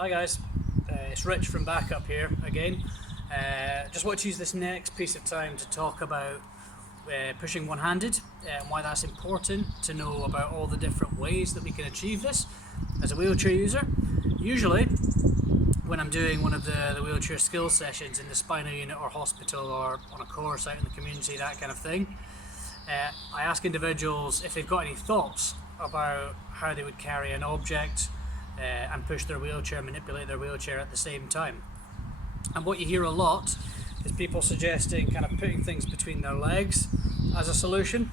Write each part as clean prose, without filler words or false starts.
Hi guys, it's Rich from Backup here again. Just want to use this next piece of time to talk about pushing one-handed and why that's important to know about all the different ways that we can achieve this as a wheelchair user. Usually when I'm doing one of the wheelchair skills sessions in the spinal unit or hospital or on a course out in the community, that kind of thing, I ask individuals if they've got any thoughts about how they would carry an object and push their wheelchair, manipulate their wheelchair at the same time. And what you hear a lot is people suggesting kind of putting things between their legs as a solution,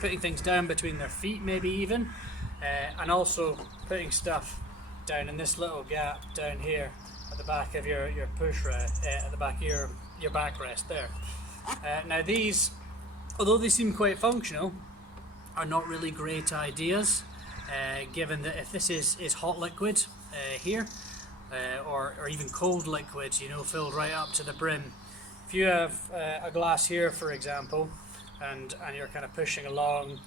putting things down between their feet maybe even, and also putting stuff down in this little gap down here at the back of your push rest, at the back of your backrest there. Now these, although they seem quite functional, are not really great ideas, given that if this is hot liquid here, or even cold liquid, you know, filled right up to the brim. If you have a glass here, for example, and you're kind of pushing along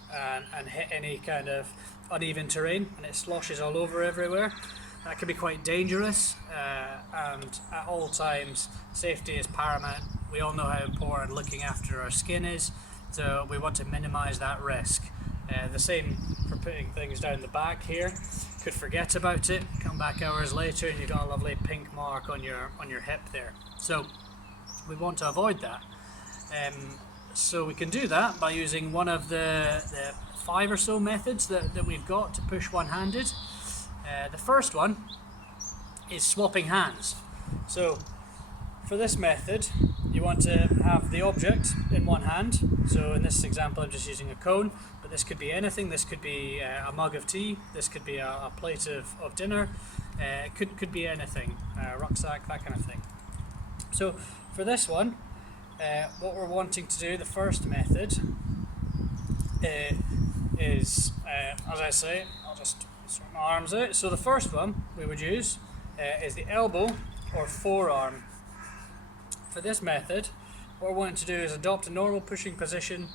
and hit any kind of uneven terrain and it sloshes all over everywhere, that can be quite dangerous, and at all times safety is paramount. We all know how important looking after our skin is, so we want to minimize that risk. The same for putting things down the back here. Could forget about it, come back hours later and you've got a lovely pink mark on your hip there. So we want to avoid that. So we can do that by using one of the 5 or so methods that we've got to push one-handed. The first one is swapping hands. So for this method, you want to have the object in one hand. So in this example, I'm just using a cone, but this could be anything. This could be a mug of tea. This could be a plate of dinner. It could be anything, a rucksack, that kind of thing. So for this one, what we're wanting to do, the first method, is, as I say, I'll just sort my arms out. So the first one we would use is the elbow or forearm. For this method, what we're wanting to do is adopt a normal pushing position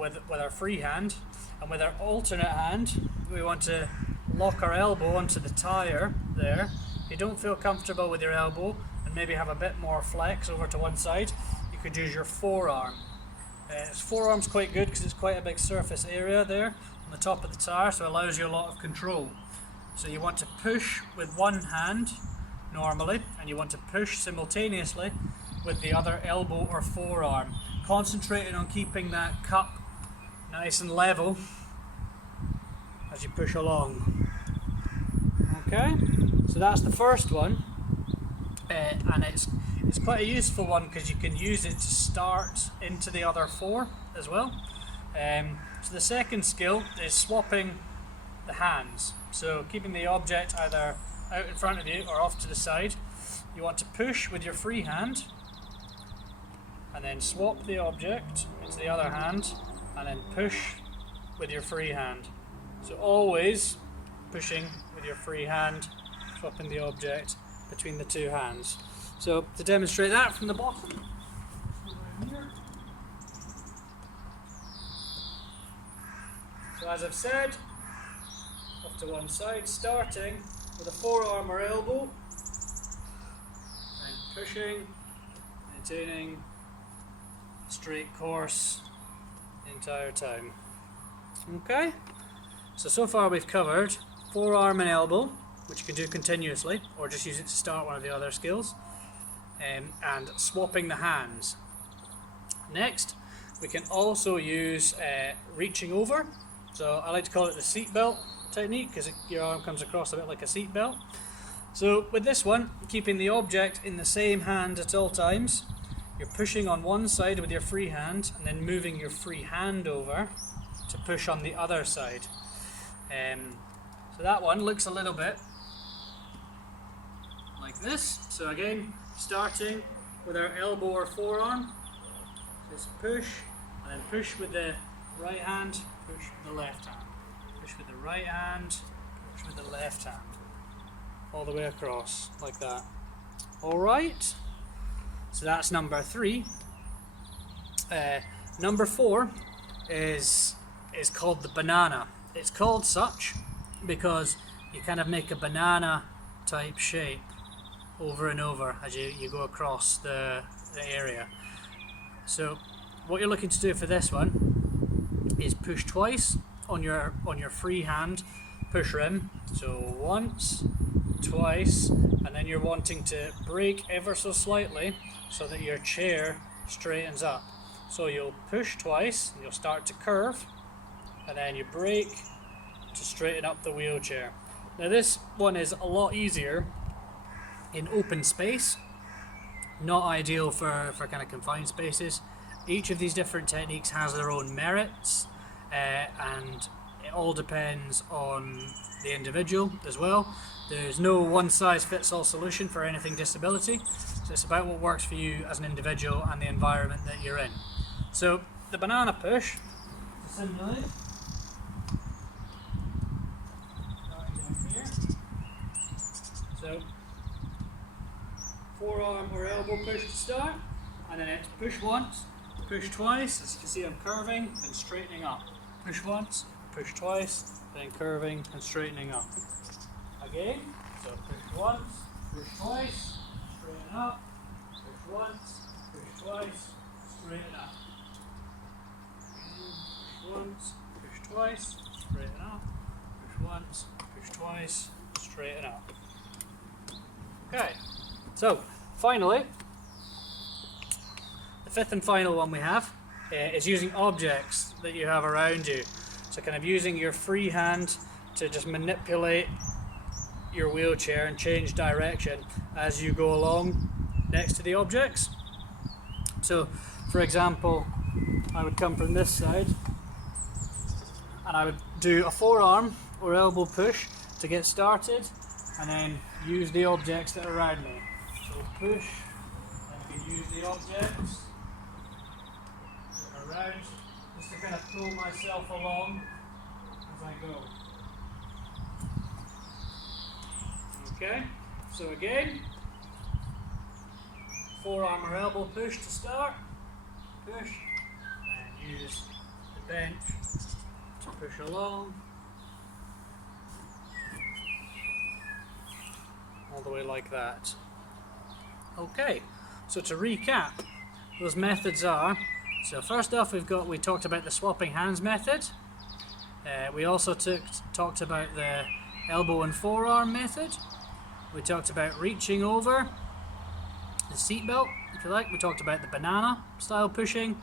with our free hand, and with our alternate hand we want to lock our elbow onto the tire there. If you don't feel comfortable with your elbow and maybe have a bit more flex over to one side, you could use your forearm. Forearm's quite good because it's quite a big surface area there on the top of the tire, so it allows you a lot of control. So you want to push with one hand normally, and you want to push simultaneously with the other elbow or forearm, concentrating on keeping that cup nice and level as you push along. Okay, so that's the first one, and it's quite a useful one because you can use it to start into the other 4 as well. So the second skill is swapping the hands, so keeping the object either out in front of you or off to the side. You want to push with your free hand and then swap the object into the other hand and then push with your free hand. So always pushing with your free hand, swapping the object between the 2 hands. So to demonstrate that from the bottom, so as I've said, off to one side, starting with a forearm or elbow, and pushing, maintaining a straight course the entire time. Okay, so far we've covered forearm and elbow, which you can do continuously or just use it to start one of the other skills, and swapping the hands. Next, we can also use reaching over. So I like to call it the seat belt technique because your arm comes across a bit like a seat belt. So with this one, keeping the object in the same hand at all times, you're pushing on one side with your free hand and then moving your free hand over to push on the other side. So that one looks a little bit like this. So again, starting with our elbow or forearm, just push and then push with the right hand, push with the left hand. Push with the right hand, push with the left hand, all the way across like that. Alright, so that's number 3. Number 4 is called the banana. It's called such because you kind of make a banana type shape over and over as you go across the area. So what you're looking to do for this one is push twice on your free hand push rim. So once, twice, and then you're wanting to brake ever so slightly so that your chair straightens up. So you'll push twice, you'll start to curve, and then you brake to straighten up the wheelchair. Now this one is a lot easier in open space, not ideal for kind of confined spaces. Each of these different techniques has their own merits, and it all depends on the individual as well. There's no one size fits all solution for anything disability, so it's about what works for you as an individual and the environment that you're in. So the banana push, to simulate, starting down here. So forearm or elbow push to start, and then it's push once, push twice. As you can see, I'm curving and straightening up. Push once, push twice, then curving and straightening up. Again, so push once, push twice, straighten up, push once, push twice, straighten up. Push once, push twice, straighten up, push once, push twice, straighten up. Okay, so finally, the fifth and final one we have is using objects that you have around you. So kind of using your free hand to just manipulate your wheelchair and change direction as you go along next to the objects. So for example, I would come from this side and I would do a forearm or elbow push to get started, and then use the objects that are around me. So push, and I can use the objects that are around just to kind of pull myself along as I go. Okay, so again, forearm or elbow push to start, push, and use the bench to push along, all the way like that. Okay, so to recap, those methods are, so first off we talked about the swapping hands method. We also talked about the elbow and forearm method. We talked about reaching over the seatbelt, if you like. We talked about the banana style pushing,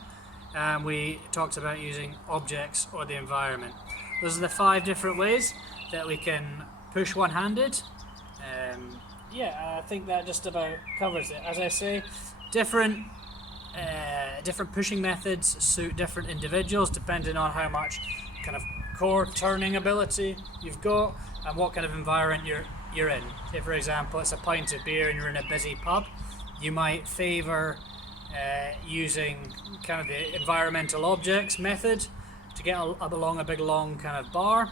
and we talked about using objects or the environment. Those are the 5 different ways that we can push one-handed. Yeah, I think that just about covers it. As I say, different pushing methods suit different individuals depending on how much kind of core turning ability you've got and what kind of environment you're in. Say for example, it's a pint of beer and you're in a busy pub, you might favour using kind of the environmental objects method to get along a big long kind of bar,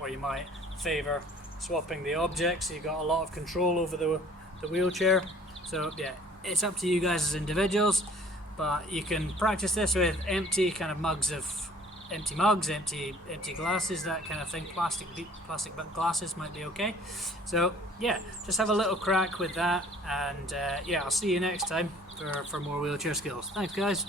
or you might favour swapping the objects so you've got a lot of control over the wheelchair. So yeah, it's up to you guys as individuals, but you can practice this with empty mugs, empty glasses, that kind of thing. Plastic glasses might be okay. So yeah, just have a little crack with that, and yeah, I'll see you next time for more wheelchair skills. Thanks guys.